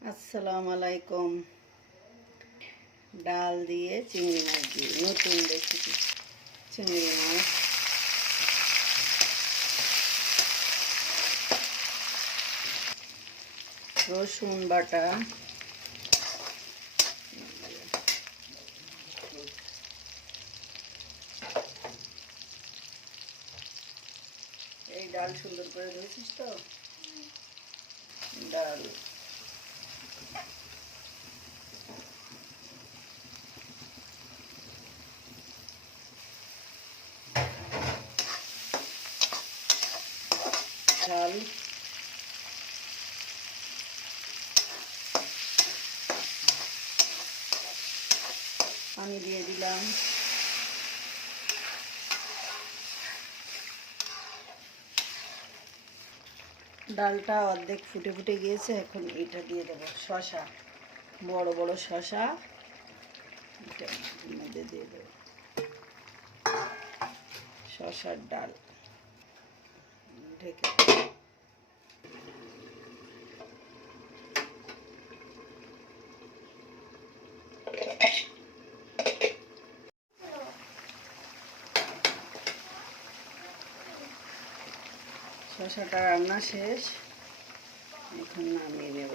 আসসালামু আলাইকুম ডাল দিয়ে চিংড়ি মাছ দিয়ে নতুন রেসিপি চিংড়ি মাছ। রসুন বাটা। এই ডাল সুন্দর করে ধরেছিস তো? ডাল। ডাল পানি দিয়ে দিলাম। ডালটা অর্ধেক ফুটে ফুটে গিয়েছে, এখন এটা দিয়ে দেবো। শশা বড় বড় শশা এটা দিয়ে দেবো। শশার ডাল। ঢেকে শশাটা রান্না শেষ। এখন নামিয়ে নেব।